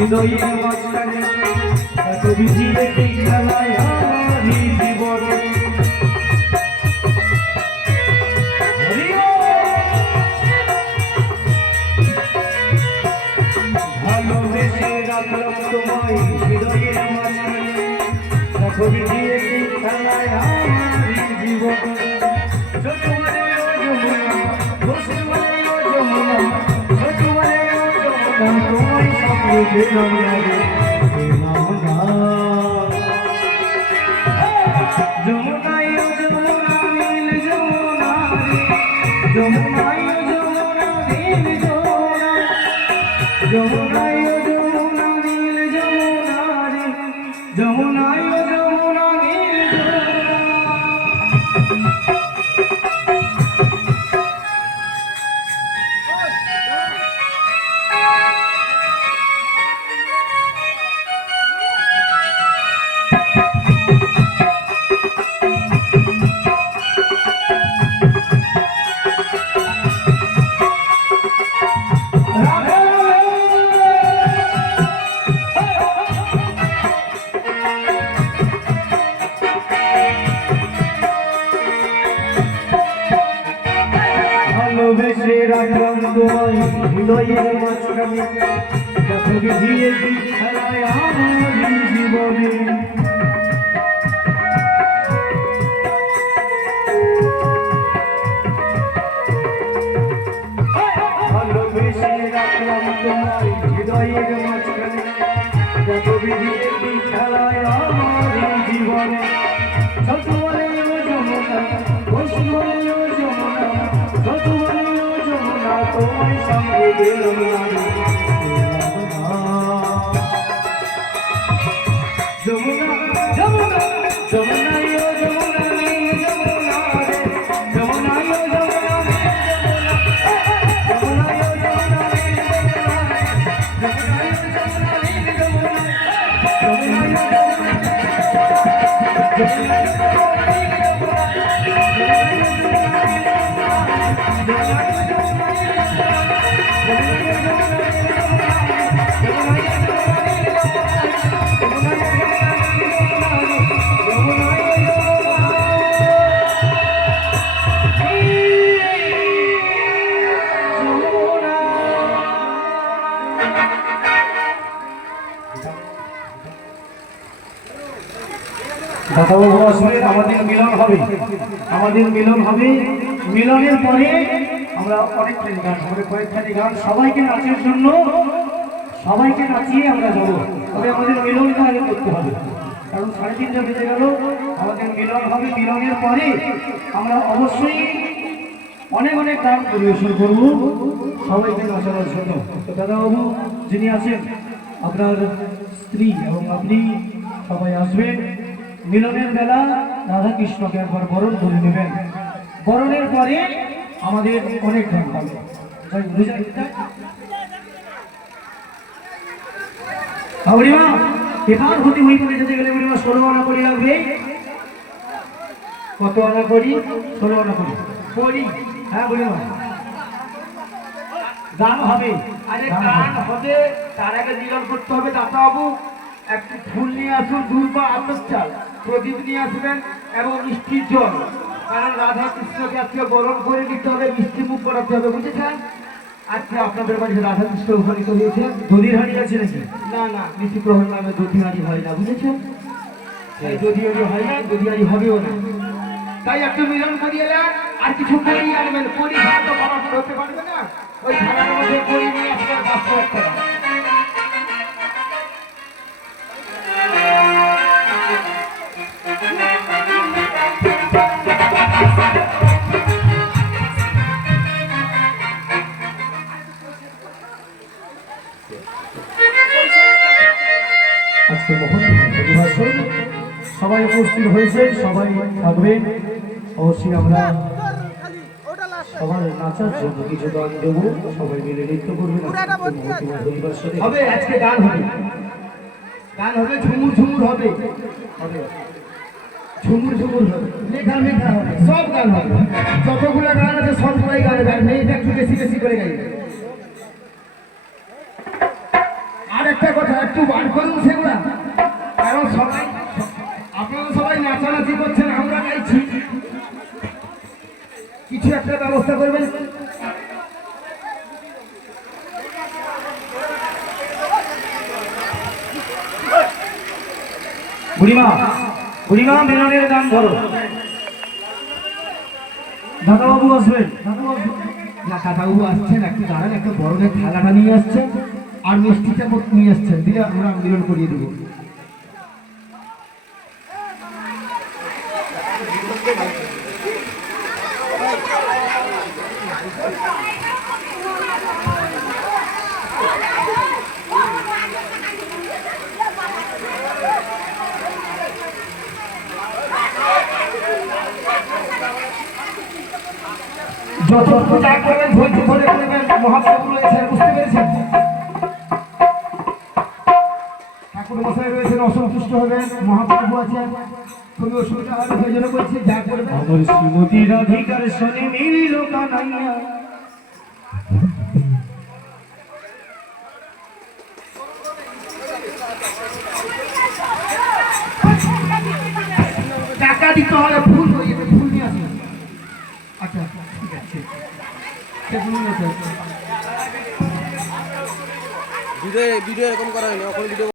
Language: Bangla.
হৃদয়ের মাঝখানে এত বিধিয়ে কি খেলায় আমারই জীবন। ভালোবেসে রাখলাম তোমায় হৃদয়ের মাঝখানে এত বিধিয়ে কি খেলায় আমারই জীবন। তোমায় স্বপ্নে পেলাম না রে, পেলাম না। যমুনায় যমুনা নীল যমুনা রে, যমুনায় যমুনা নীল যমুনা, যমুনায় যমুনা নীল যমুনা রে, যমুনায় যমুনা নীল যমুনা। ভালোবেসে রাখলাম তোমায় হৃদয়ের মাঝখানে কত বিধিয়ে কি খেলায় আমারই জীবনে। ভালোবেসে রাখলাম তোমায় হৃদয়ের মাঝখানে কত বিধিয়ে কি খেলায় আমারই জীবনে। ছোট বলে ও যমুনা, বসু বলে ও যমুনা, ছোট বলে ও যমুনা, তোমায় সঙ্গে পেলাম না রে, পেলাম না। যমুনা যমুনা যমুনায় ও যমুনা নীল যমুনা রে, যমুনায় ও যমুনা নীল যমুনা, যমুনায় ও যমুনা নীল যমুনা, যমুনায় ও যমুনা নীল যমুনা, যমুনায় ও যমুনা, যমুনায় ও দাদাবাবু আসবেন, আমাদের মিলন হবে, আমাদের মিলন হবে। মিলনের পরে আমরা অনেকখানি গান, আমাদের কয়েকখানি গান সবাইকে নাচের জন্য, সবাইকে নাচিয়ে আমরা যাবো। তবে আমাদের মিলনটা আগে করতে হবে, কারণ 3:30 বেজে গেল, আমাদের মিলন হবে। মিলনের পরে আমরা অবশ্যই অনেক অনেক গান পরিবেশন করবো সবাইকে নাচানোর জন্য। তো দাদাবাবু যিনি আছেন, আপনার স্ত্রী এবং আপনি সবাই আসবেন। মিলনের বেলা রাধা কৃষ্ণকে একবার বরণ করে নেবেন। বরণের পরে আমাদের অনেক গান হবে। বুড়িমা এবার হতে হই করে যেতে গেলে বুড়িমা 16 আনা করে লাগবে। কত আনা করি? 16 আনা করি করি। হ্যাঁ বুড়িমা গান হবে। আরে গান হবে, তার আগে মিলন করতে হবে। দাদাবাবু একটু ফুল নিয়ে আসুন, 2 পা আতপ চাল, প্রদীপ নিয়ে আসবেন এবং মিষ্টির জল, কারণ রাধা কৃষ্ণকে আজকে বরণ করে দিতে হবে, মিষ্টি মুখ করাতে হবে, বুঝেছেন? আজকে আপনাদের বাড়িতে রাধা কৃষ্ণ উপনীত হয়েছে। দধির হাঁড়ি আছে নাকি? না না, মিষ্টি প্রহর নামে দধি হাঁড়ি হয় না, বুঝেছেন? দধি হাঁড়ি হয় না, দধি হাঁড়ি হবেও না। তাই একটু মিলন করিয়ে দেন, আর কিছু করেই আনবেন। করি তো বাবা হতে পারবে না, ওই থানার মধ্যে করি নিয়ে আসবেন 500 টাকা। আজকে মহৎ অধিবাসন সবাই উপস্থিত হয়েছে, সবাই থাকবেন। অবশ্যই আমরা সবার নাচার জন্য কিছু গান দেবো, সবাই মিলে নৃত্য করবেন। হবে আজকে গান হবে, গান হবে, ঝুমুর ঝুমুর হবে, ঝুমুর ঝুমুর হবে, লেখা লেখা হবে, সব গান হবে। যতগুলো গান আছে সবগুলাই গান, মেয়েটা একটু বেশি বেশি করে গাইবে। আর একটা কথা একটু বার করুন সেগুলা, কারণ সবাই আপনারা সবাই নাচানাচি করছেন, আমরা গাইছি, কিছু একটা ব্যবস্থা করবেন। বুড়িমা বুড়িমা মিলনের গান ধরো। দাদাবাবু আসবেন, না কাকাবাবু আসছেন, একটু দাঁড়ান, একটা বড়দের থালাটা নিয়ে আসছেন আর মিষ্টিটা নিয়ে আসছেন, দিয়ে আমরা মিলন করিয়ে দেবো। যতটুকু যা করবেন ধৈর্য ধরে করবেন, মহাপ্রভু রয়েছেন, বুঝতে পেরেছেন? ঠাকুর মশাই রয়েছেন, অসন্তুষ্ট হবেন, মহাপ্রভু আছেন, কোনো অসুবিধা হবে, সেই জন্য বলছি যা করবেন। আমার শ্রীমতীর অধিকার শনি মিলিল কানাইয়া। টাকা দিতে হবে, ফুল হয়ে যাবে, ফুল নিয়ে আসুন। আচ্ছা ঠিক আছে, সেগুলো নিয়ে আসুন। ভিডিও এরকম করা হয়নি, এখন ভিডিও